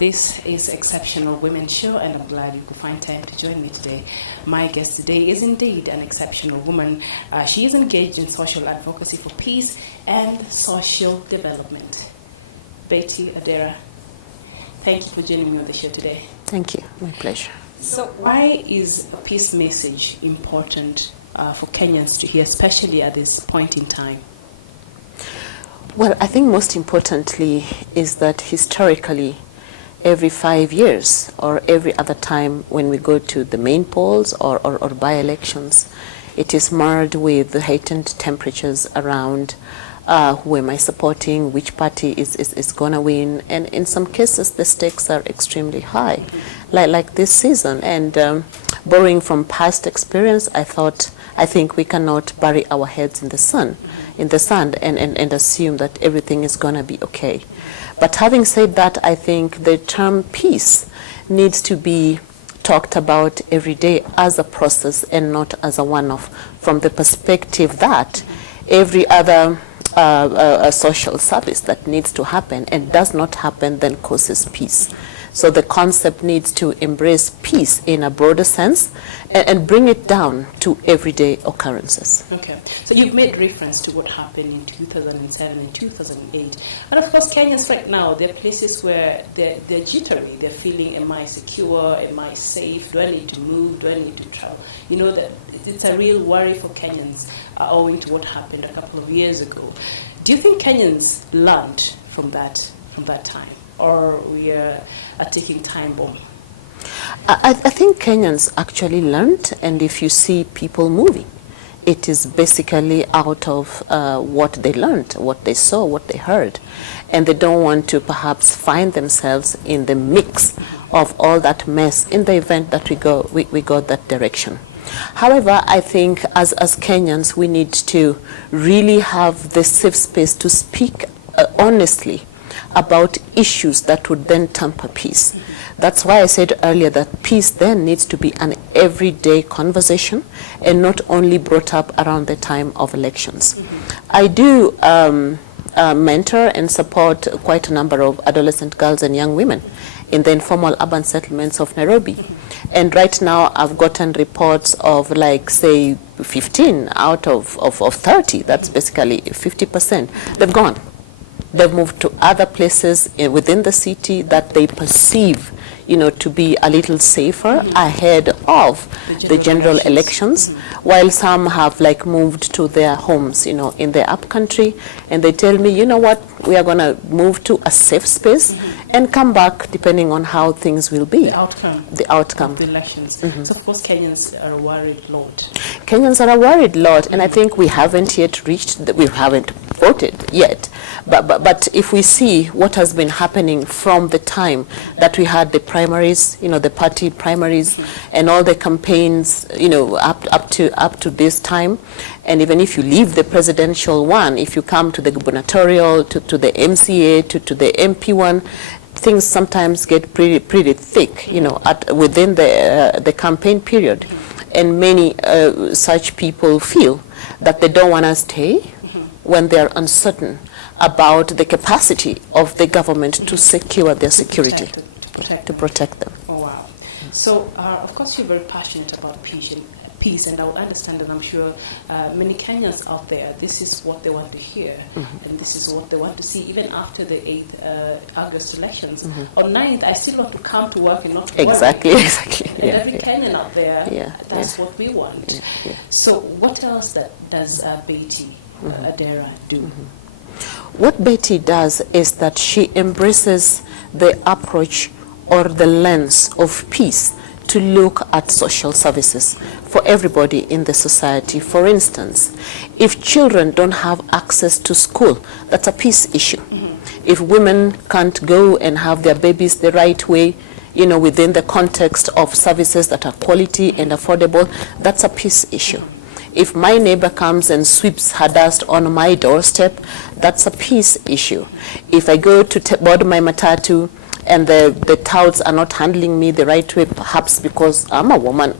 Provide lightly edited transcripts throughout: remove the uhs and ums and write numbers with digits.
This is Exceptional Women Show, and I'm glad you could find time to join me today. My guest today is indeed an exceptional woman. She is engaged in social advocacy for peace and social development. Betty Adera, thank you for joining me on the show today. Thank you. My pleasure. So why is a peace message important for Kenyans to hear, especially at this point in time? Well, I think most importantly is that historically, every 5 years or every other time when we go to the main polls or by-elections, it is marred with the heightened temperatures around who am I supporting, which party is going to win, and in some cases the stakes are extremely high, like this season. And borrowing from past experience, I think we cannot bury our heads in the sand and assume that everything is going to be okay. But having said that, I think the term peace needs to be talked about every day as a process and not as a one-off, from the perspective that every other social service that needs to happen and does not happen then causes peace. So the concept needs to embrace peace in a broader sense and bring it down to everyday occurrences. Okay. So you've made reference to what happened in 2007 and 2008. And of course, Kenyans right now, there are places where they're jittery. They're feeling, am I secure? Am I safe? Do I need to move? Do I need to travel? You know, that it's a real worry for Kenyans owing to what happened a couple of years ago. Do you think Kenyans learned from that time? Or we are a ticking time bomb? I think Kenyans actually learned, and if you see people moving, it is basically out of what they learned, what they saw, what they heard. And they don't want to perhaps find themselves in the mix of all that mess in the event that we go that direction. However, I think as Kenyans, we need to really have the safe space to speak honestly about issues that would then temper peace. That's why I said earlier that peace then needs to be an everyday conversation and not only brought up around the time of elections. I do mentor and support quite a number of adolescent girls and young women in the informal urban settlements of Nairobi. And right now I've gotten reports of, like, say, 15 out of 30, that's basically 50%, they've gone. They've moved to other places within the city that they perceive, to be a little safer ahead of the general elections, while some have moved to their homes, in the upcountry, and they tell me, you know what, we are going to move to a safe space and come back depending on how things will be. The outcome. Of the elections. So of course Kenyans are a worried lot. Kenyans are a worried lot, and I think we haven't yet we haven't voted yet. But if we see what has been happening from the time that we had the primaries, the party primaries, and all the campaigns, up to this time, and even if you leave the presidential one, if you come to the gubernatorial, to the MCA, to the MP one, things sometimes get pretty thick, within the campaign period, and many such people feel that they don't want to stay when they are uncertain about the capacity of the government to secure their security, to protect them. Oh, wow. So, of course, you're very passionate about peace, and I understand, and I'm sure many Kenyans out there, this is what they want to hear, and this is what they want to see, even after the 8th August elections. On 9th, I still want to come to work and not to Exactly. And every Kenyan out there, that's what we want. So, what else does Betty Adera do? What Betty does is that she embraces the approach or the lens of peace to look at social services for everybody in the society. For instance, if children don't have access to school, that's a peace issue. If women can't go and have their babies the right way, within the context of services that are quality and affordable, that's a peace issue. If my neighbor comes and sweeps her dust on my doorstep, that's a peace issue. If I go to board my matatu and the touts are not handling me the right way, perhaps because I'm a woman,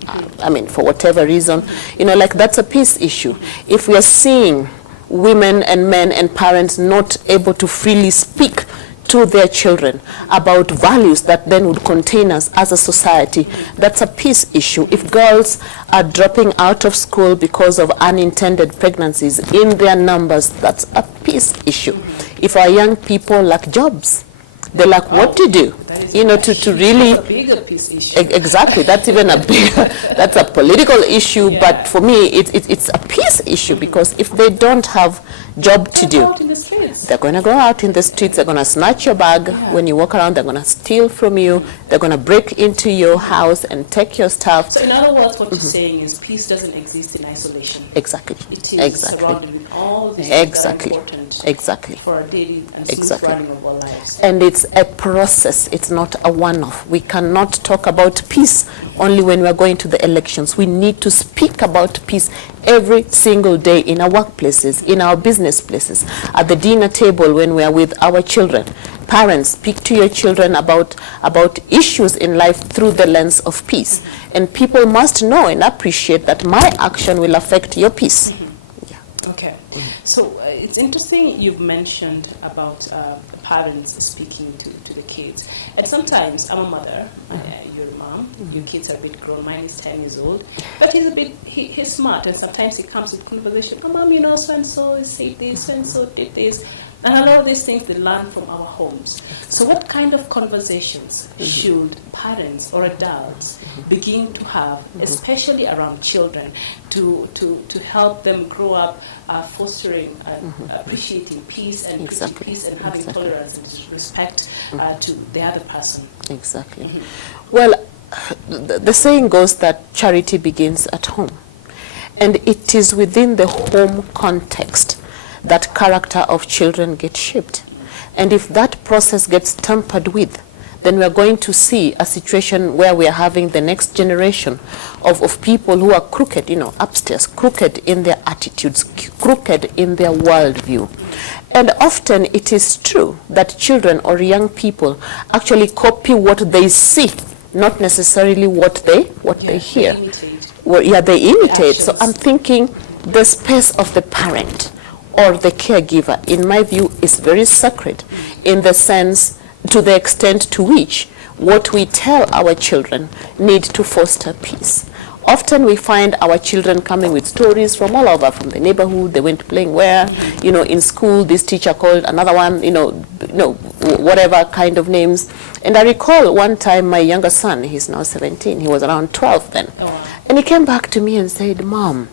for whatever reason, that's a peace issue. If we are seeing women and men and parents not able to freely speak to their children about values that then would contain us as a society, that's a peace issue. If girls are dropping out of school because of unintended pregnancies in their numbers, that's a peace issue. If our young people lack jobs, they lack what to do, to really... That's a bigger peace issue. Exactly, that's even a bigger, that's a political issue, but for me, it's a peace issue, because if they don't have job to do, they're going to go out in the streets, they're going to snatch your bag when you walk around, they're going to steal from you, they're going to break into your house and take your stuff. So in other words, what you're saying is peace doesn't exist in isolation. Exactly. It is surrounded with all these things that are important for our daily and smooth running of our lives. And it's a process, it's not a one-off. We cannot talk about peace only when we're going to the elections. We need to speak about peace every single day in our workplaces, in our business places, at the dinner table when we are with our children. Parents, speak to your children about issues in life through the lens of peace. And people must know and appreciate that my action will affect your peace. Okay. So it's interesting you've mentioned about parents speaking to the kids. And sometimes, I'm a mother, you're a mom, your kids are a bit grown, mine is 10 years old, but he's smart, and sometimes he comes with conversation, oh mom, so-and-so said this, so-and-so did this. And a lot of these things they learn from our homes. So what kind of conversations should parents or adults begin to have, especially around children, to help them grow up fostering, appreciating peace and peace and having tolerance and respect to the other person? Exactly. Well, the saying goes that charity begins at home. And it is within the home context that character of children get shaped. And if that process gets tampered with, then we are going to see a situation where we are having the next generation of people who are crooked, upstairs, crooked in their attitudes, crooked in their worldview. And often it is true that children or young people actually copy what they see, not necessarily what they hear. They imitate. So I'm thinking the space of the parent or the caregiver, in my view, is very sacred in the sense, to the extent to which what we tell our children need to foster peace. Often we find our children coming with stories from all over, from the neighborhood, they went playing where, in school, this teacher called another one, whatever kind of names. And I recall one time my younger son, he's now 17, he was around 12 then. Oh, wow. And he came back to me and said, Mom,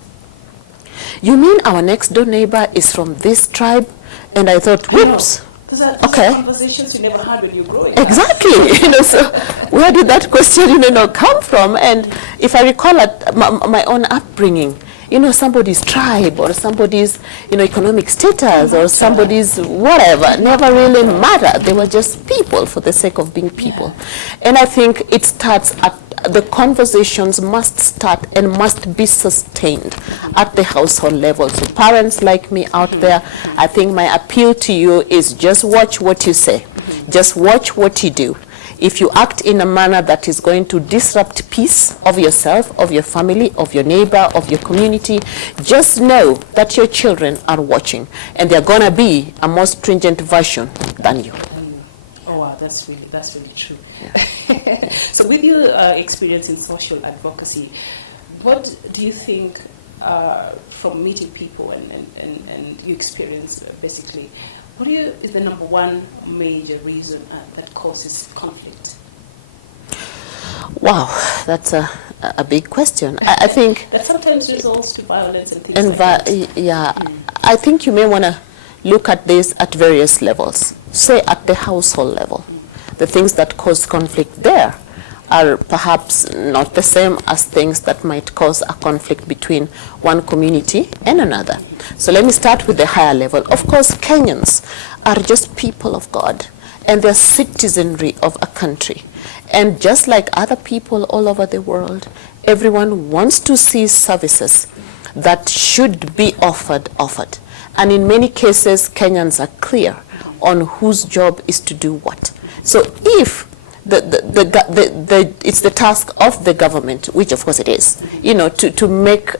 you mean our next door neighbor is from this tribe? And I thought, whoops. Those are conversations you never had when you were growing up. Exactly. So where did that question, come from? And if I recall at my own upbringing, somebody's tribe or somebody's, economic status or somebody's whatever never really mattered. They were just people for the sake of being people. And I think it starts at the conversations must start and must be sustained at the household level. So parents like me out there, I think my appeal to you is just watch what you say. Just watch what you do. If you act in a manner that is going to disrupt peace of yourself, of your family, of your neighbor, of your community, just know that your children are watching and they're going to be a more stringent version than you. Oh, wow, that's really true. Yeah. So with your experience in social advocacy, what do you think from meeting people and your experience basically, what is the number one major reason that causes conflict? Wow, that's a big question. I think that sometimes results to violence and things like that. I think you may want to look at this at various levels. Say at the household level. The things that cause conflict there are perhaps not the same as things that might cause a conflict between one community and another. So let me start with the higher level. Of course, Kenyans are just people of God, and they're citizenry of a country. And just like other people all over the world, everyone wants to see services that should be offered. And in many cases, Kenyans are clear on whose job is to do what. So if it's the task of the government, which of course it is, to make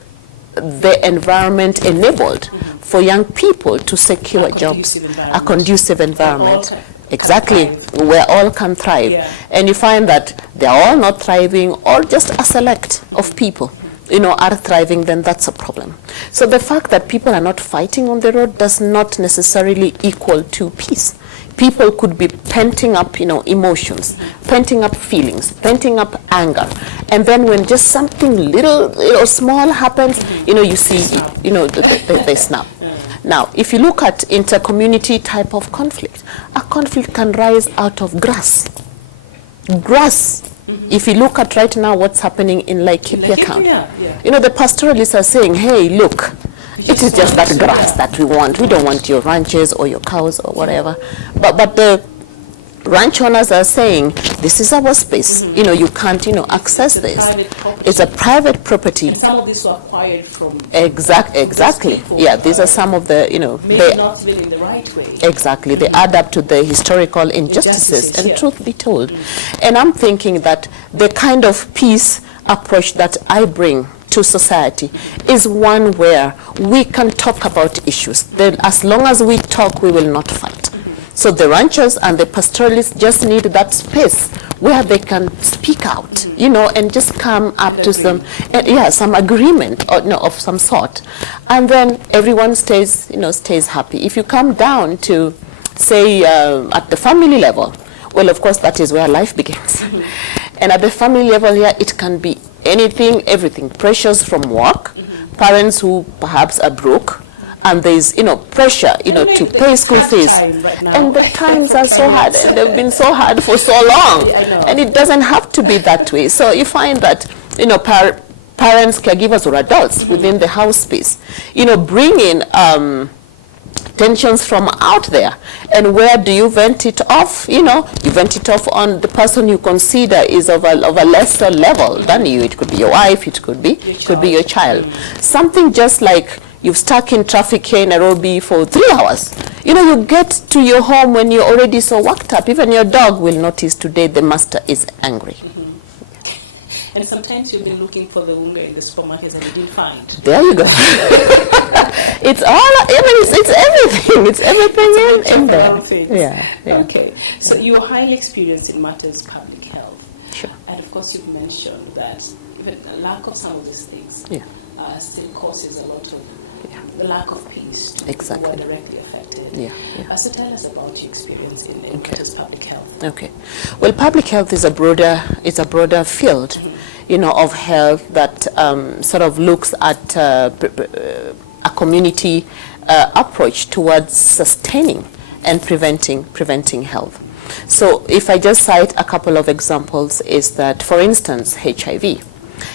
the environment enabled for young people to secure jobs, a conducive environment. exactly, where all can thrive. Yeah. And you find that they're all not thriving, or just a select of people, are thriving, then that's a problem. So the fact that people are not fighting on the road does not necessarily equal to peace. People could be penting up, emotions, penting up feelings, penting up anger. And then when just something little small happens, you see, they snap. Now, if you look at inter-community type of conflict, a conflict can rise out of grass. If you look at right now what's happening in Laikipia County, the pastoralists are saying, hey, look, it is just that grass that we want. We don't want your ranches or your cows or whatever. But the ranch owners are saying, this is our space. You can't, access this. It's a private property. And some of these were acquired from... Exactly. Yeah, these are some of the, maybe not living in the right way. Exactly. They add up to the historical injustices. And truth be told. And I'm thinking that the kind of peace approach that I bring to society is one where we can talk about issues. Then as long as we talk, we will not fight. So the ranchers and the pastoralists just need that space where they can speak out, and just come up to some agreement of some sort. And then everyone stays happy. If you come down to, say, at the family level, well, of course, that is where life begins. And at the family level here, it can be anything, everything. Pressures from work, parents who perhaps are broke, and there's, pressure, to pay school fees. And the times are so hard, and they've been so hard for so long. And it doesn't have to be that way. So you find that, parents, caregivers, or adults within the house space, bring in tensions from out there. And where do you vent it off? You vent it off on the person you consider is of a lesser level than you. It could be your wife, it could be your child. Something just like you've stuck in traffic here in Nairobi for 3 hours. You get to your home when you're already so worked up. Even your dog will notice today the master is angry. And sometimes you've been looking for the unga in the supermarkets and you didn't find. There you go. It's everything. It's everything in there. Yeah. Okay. So you're highly experienced in matters public health. Sure. And of course you've mentioned that even a lack of some of these things still causes a lot of the lack of peace to people who are directly affected. So tell us about your experience in matters public health. Okay. Well, public health is a broader field, of health that sort of looks at a community approach towards sustaining and preventing health. So if I just cite a couple of examples, is that, for instance, HIV.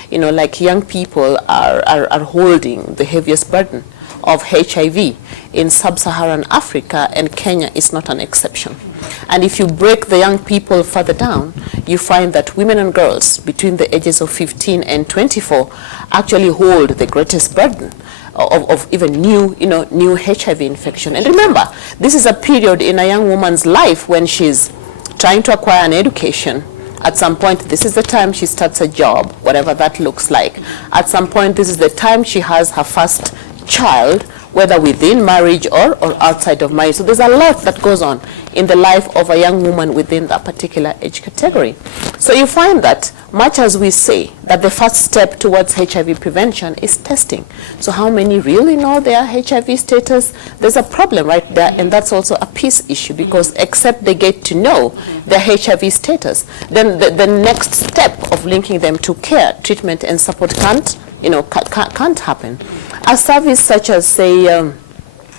Like young people are holding the heaviest burden of HIV in sub-Saharan Africa, and Kenya is not an exception. And if you break the young people further down, you find that women and girls between the ages of 15 and 24 actually hold the greatest burden of even new HIV infection. And remember, this is a period in a young woman's life when she's trying to acquire an education. At some point, this is the time she starts a job, whatever that looks like. At some point, this is the time she has her first child, whether within marriage or outside of marriage. So there's a lot that goes on in the life of a young woman within that particular age category. So you find that much as we say that the first step towards HIV prevention is testing. So how many really know their HIV status? There's a problem right there, and that's also a peace issue, because except they get to know their HIV status, then the next step of linking them to care, treatment, and support can't happen. A service such as, say,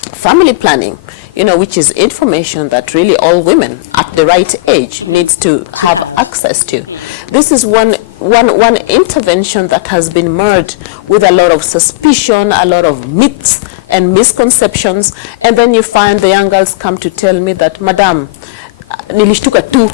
family planning, which is information that really all women at the right age needs to have access to. This is one intervention that has been merged with a lot of suspicion, a lot of myths and misconceptions, and then you find the young girls come to tell me that, Madam, nilishtuka tu,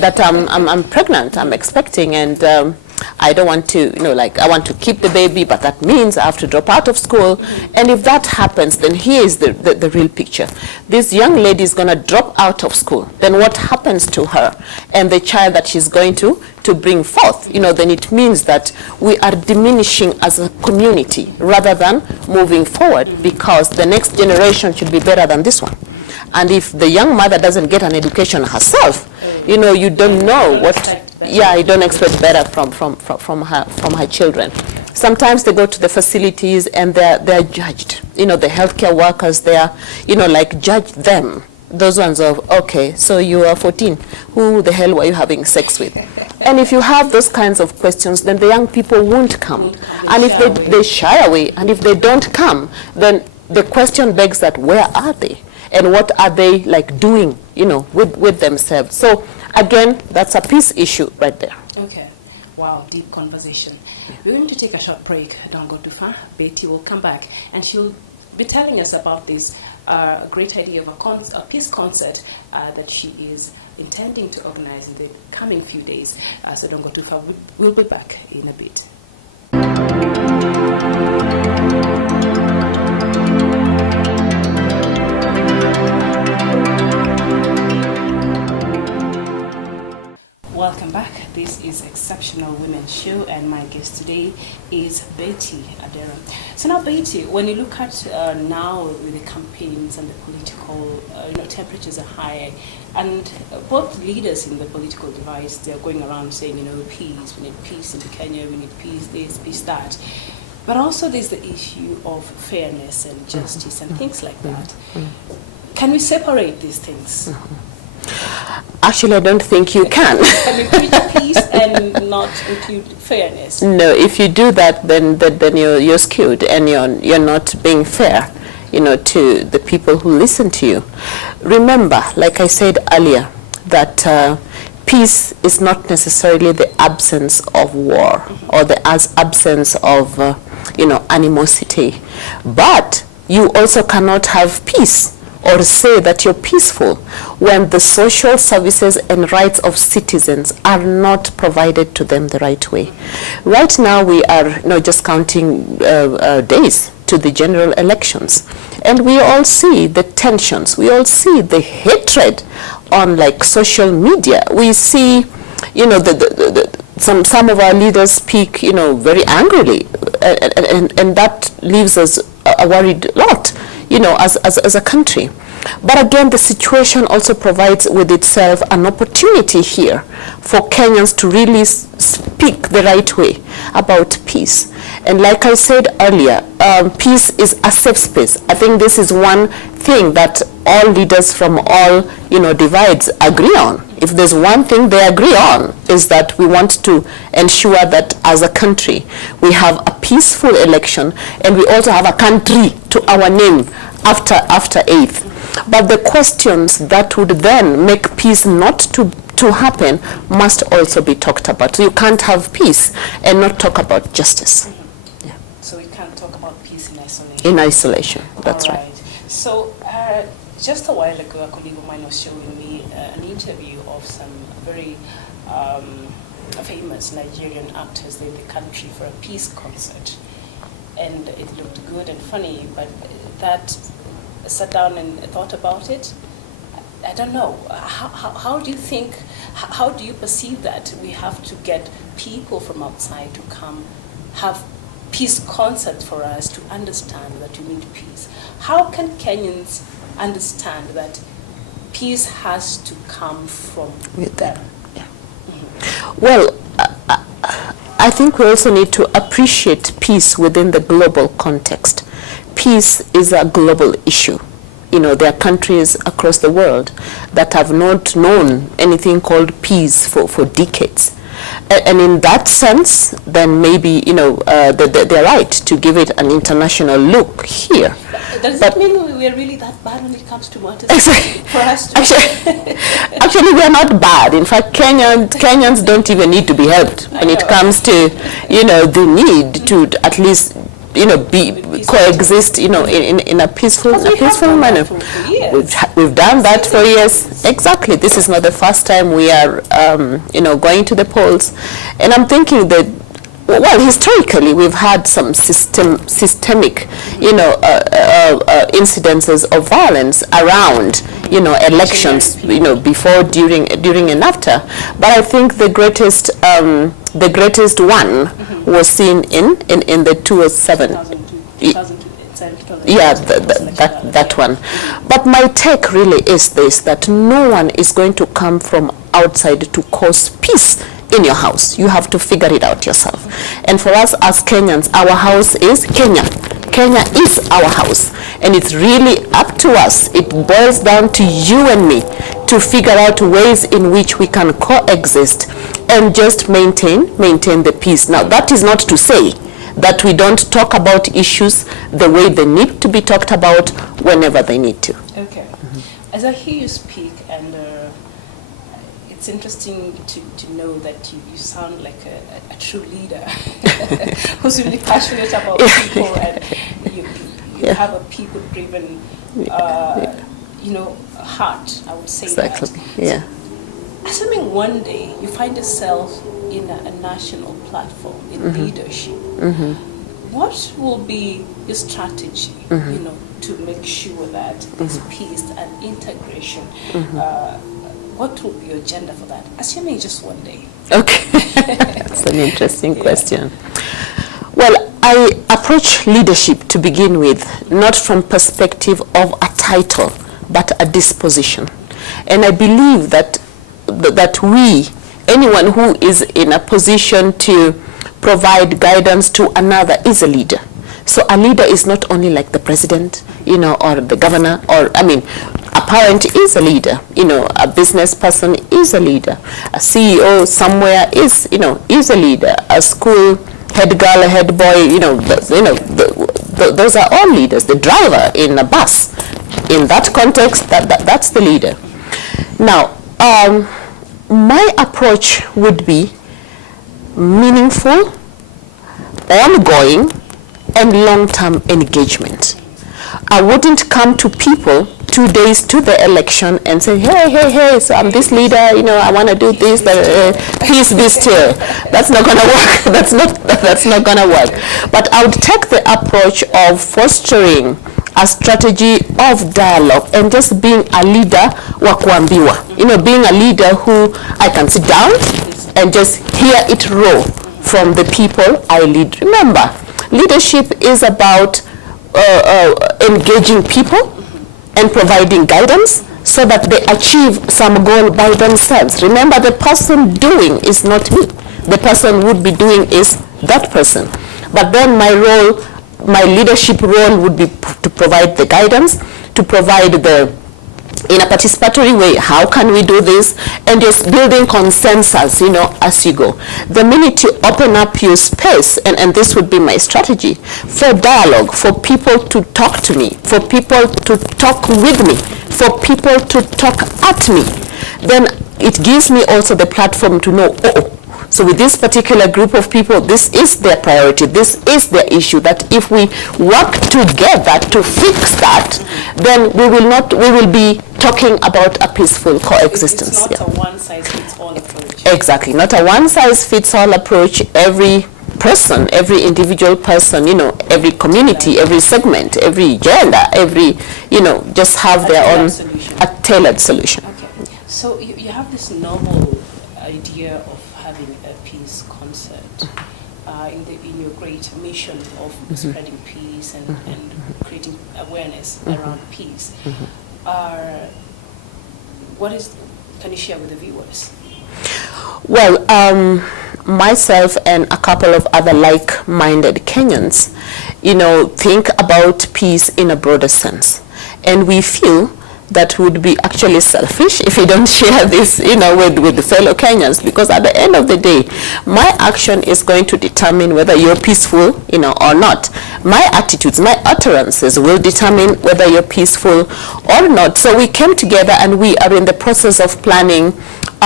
that I'm pregnant, I'm expecting, and I don't want to, I want to keep the baby, but that means I have to drop out of school. And if that happens, then here is the real picture. This young lady is going to drop out of school. Then what happens to her and the child that she's going to bring forth? Then it means that we are diminishing as a community rather than moving forward, because the next generation should be better than this one. And if the young mother doesn't get an education herself, you know, you don't know what. Yeah, you don't expect better from her children. Sometimes they go to the facilities and they're judged. You know, the healthcare workers there, you know, like judge them. Those ones of, okay, so you are 14. Who the hell were you having sex with? And if you have those kinds of questions, then the young people won't come. And if they shy away, and if they don't come, then the question begs that where are they? And what are they like doing, you know, with themselves? So again, that's a peace issue right there. Okay. Wow, deep conversation. We're going to take a short break. Don't go too far. Betty will come back and she'll be telling us about this great idea of a peace concert that she is intending to organize in the coming few days. So don't go too far. We'll be back in a bit. Welcome back. This is Exceptional Women Show, and my guest today is Betty Adera. So now, Betty, when you look at now with the campaigns and the political, temperatures are high, and both leaders in the political device, they're going around saying, peace, we need peace in Kenya, we need peace this, peace that. But also there's the issue of fairness and justice and things like that. Can we separate these things? Actually, I don't think you can. Can we preach peace and not include fairness? No, if you do that, then you're skewed and you're not being fair, to the people who listen to you. Remember, like I said earlier, that peace is not necessarily the absence of war or the absence of animosity, but you also cannot have peace or say that you're peaceful when the social services and rights of citizens are not provided to them the right way. Right now we are just counting days to the general elections, and we all see the tensions, we all see the hatred on social media. We see some of our leaders speak very angrily, and that leaves us a worried lot as a country. But again, the situation also provides with itself an opportunity here for Kenyans to really speak the right way about peace. And like I said earlier, peace is a safe space. I think this is one thing that all leaders from all divides agree on. If there's one thing they agree on, is that we want to ensure that as a country we have a peaceful election, and we also have a country to our name after 8th. But the questions that would then make peace not to happen must also be talked about. So you can't have peace and not talk about justice. Yeah. So we can't talk about peace in isolation. In isolation, that's right. So just a while ago, a colleague of mine was showing me an interview of some very famous Nigerian actors in the country for a peace concert. And it looked good and funny, but that sat down and thought about it. I don't know. How do you think, how do you perceive that we have to get people from outside to come have peace concert for us to understand that we need peace? How can Kenyans understand that peace has to come from them? Yeah. Well, I think we also need to appreciate peace within the global context. Peace is a global issue. There are countries across the world that have not known anything called peace for decades. And in that sense, then maybe, they're right to give it an international look here. Does it mean we're really that bad when it comes to matters? For us to actually, we're not bad. In fact, Kenyans don't even need to be helped when it comes to, the need to at least coexist, in a peaceful manner. We've done that for years. Exactly. This is not the first time we are, going to the polls. And I'm thinking that, well, historically, we've had some systemic, incidences of violence around, elections, before, during, and after. But I think the greatest was seen in the 2007. Yeah, that one. But my take really is this, that no one is going to come from outside to cause peace in your house. You have to figure it out yourself. And for us as Kenyans, our house is Kenya. Kenya is our house, and it's really up to us. It boils down to you and me to figure out ways in which we can coexist and just maintain the peace. Now, that is not to say that we don't talk about issues the way they need to be talked about whenever they need to. Okay. As I hear you speak, and it's interesting to know that you sound like a true leader who's really passionate about people, and you have a people-driven, heart, I would say. Exactly. That. Yeah. Assuming one day you find yourself in a national platform in leadership, what will be your strategy, to make sure that there's peace and integration? What will be your agenda for that? Assuming just one day. Okay, that's an interesting question. Well, I approach leadership to begin with not from perspective of a title, but a disposition. And I believe that anyone who is in a position to provide guidance to another is a leader. So a leader is not only like the president, or the governor, a parent is a leader, a business person is a leader, a CEO somewhere is a leader, a school head girl, a head boy, those are all leaders. The driver in a bus, in that context, that's the leader. Now, my approach would be meaningful, ongoing, and long-term engagement. I wouldn't come to people 2 days to the election and say, hey, so I'm this leader, I want to do this, peace be still. That's not going to work. That's not going to work. But I would take the approach of fostering a strategy of dialogue and just being a leader wa kuambiwa. Being a leader who I can sit down and just hear it roll from the people I lead. Remember, leadership is about engaging people and providing guidance so that they achieve some goal by themselves. Remember, the person doing is not me. The person would be doing is that person. But then my leadership role would be to provide the guidance, to provide in a participatory way, how can we do this, and just building consensus, as you go. The minute you open up your space, and this would be my strategy, for dialogue, for people to talk to me, for people to talk with me, for people to talk at me, then it gives me also the platform to know, so with this particular group of people, this is their priority, this is their issue, that if we work together to fix that, then we will be talking about a peaceful coexistence. It's not a one-size-fits-all approach. Exactly, not a one-size-fits-all approach. Every person, every individual person, every community, every segment, every gender, just have their own tailored solution. Okay, so you have this novel idea of having a peace concert in your great mission of spreading peace and creating awareness around peace. Can you share with the viewers? Well, myself and a couple of other like-minded Kenyans, think about peace in a broader sense. And we feel that would be actually selfish if we don't share this, with the fellow Kenyans, because at the end of the day, my action is going to determine whether you're peaceful, or not. My attitudes, my utterances will determine whether you're peaceful or not. So we came together and we are in the process of planning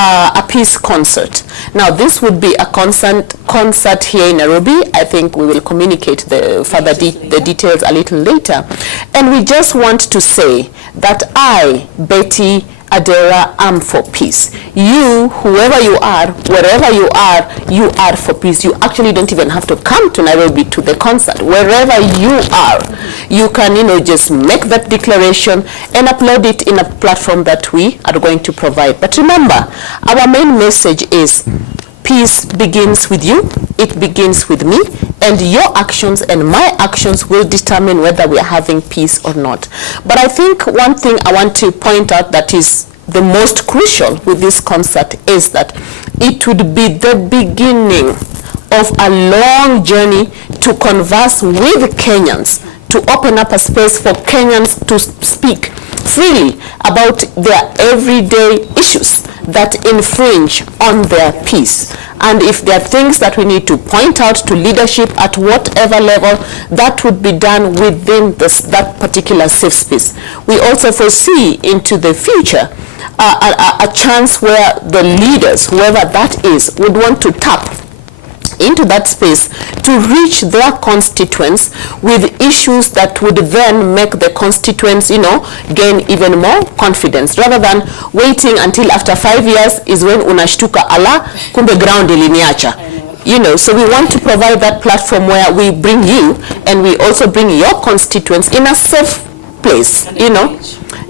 a peace concert. Now, this would be a concert here in Nairobi. I think we will communicate the details a little later. And we just want to say that I, Betty Adera, am for peace. You, whoever you are, wherever you are for peace. You actually don't even have to come to Nairobi to the concert. Wherever you are, you can, just make that declaration and upload it in a platform that we are going to provide. But remember, our main message is peace begins with you, it begins with me, and your actions and my actions will determine whether we are having peace or not. But I think one thing I want to point out that is the most crucial with this concert is that it would be the beginning of a long journey to converse with Kenyans, to open up a space for Kenyans to speak freely about their everyday issues that infringe on their peace. And if there are things that we need to point out to leadership at whatever level, that would be done within that particular safe space. We also foresee into the future a chance where the leaders, whoever that is, would want to tap into that space to reach their constituents with issues that would then make the constituents, gain even more confidence, rather than waiting until after 5 years is when unashtuka ala kumbe ground iliniacha. So we want to provide that platform where we bring you and we also bring your constituents in a safe place,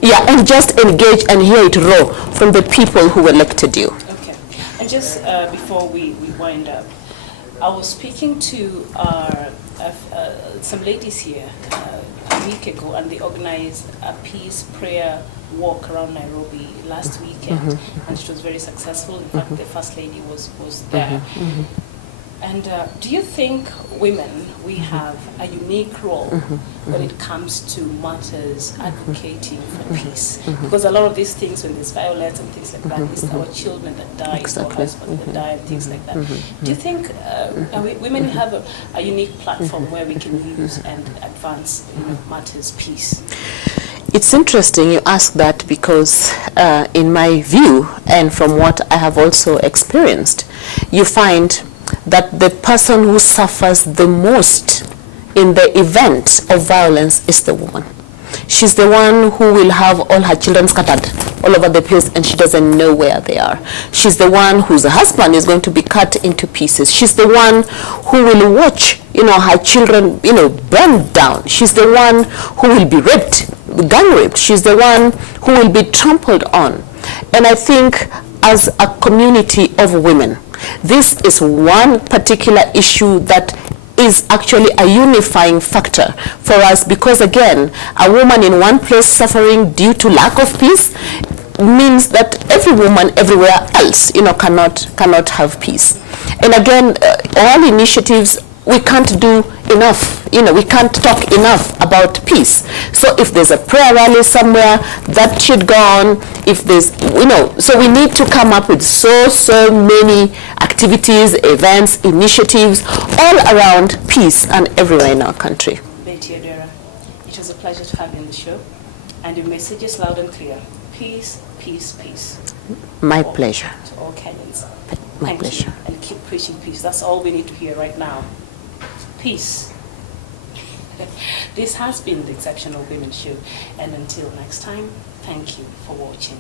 Yeah, and just engage and hear it raw from the people who elected you. Okay. And just before we wind up, I was speaking to some ladies here a week ago, and they organized a peace prayer walk around Nairobi last weekend, and it was very successful. In fact, the First Lady was there. And do you think women, we have a unique role when it comes to matters advocating for peace? Because a lot of these things, when there's violence and things like that, it's our children that die, our husbands that die, and things like that. Do you think women have a unique platform where we can use and advance matters peace? It's interesting you ask that, because in my view, and from what I have also experienced, you find that the person who suffers the most in the event of violence is the woman. She's the one who will have all her children scattered all over the place and she doesn't know where they are. She's the one whose husband is going to be cut into pieces. She's the one who will watch, her children, burn down. She's the one who will be raped, gang raped. She's the one who will be trampled on. And I think as a community of women, this is one particular issue that is actually a unifying factor for us, because again, a woman in one place suffering due to lack of peace means that every woman everywhere else, cannot have peace. And again, all initiatives, we can't do enough. We can't talk enough about peace. So if there's a prayer rally somewhere, that should go on. If there's, so we need to come up with so many activities, events, initiatives all around peace and everywhere in our country. Betty Adera, it was a pleasure to have you on the show. And your message is loud and clear. Peace, peace, peace. My pleasure. To all Kenyans. My Thank pleasure. you. And keep preaching peace. That's all we need to hear right now. Peace. This has been the Exceptional Women Show, and until next time, thank you for watching.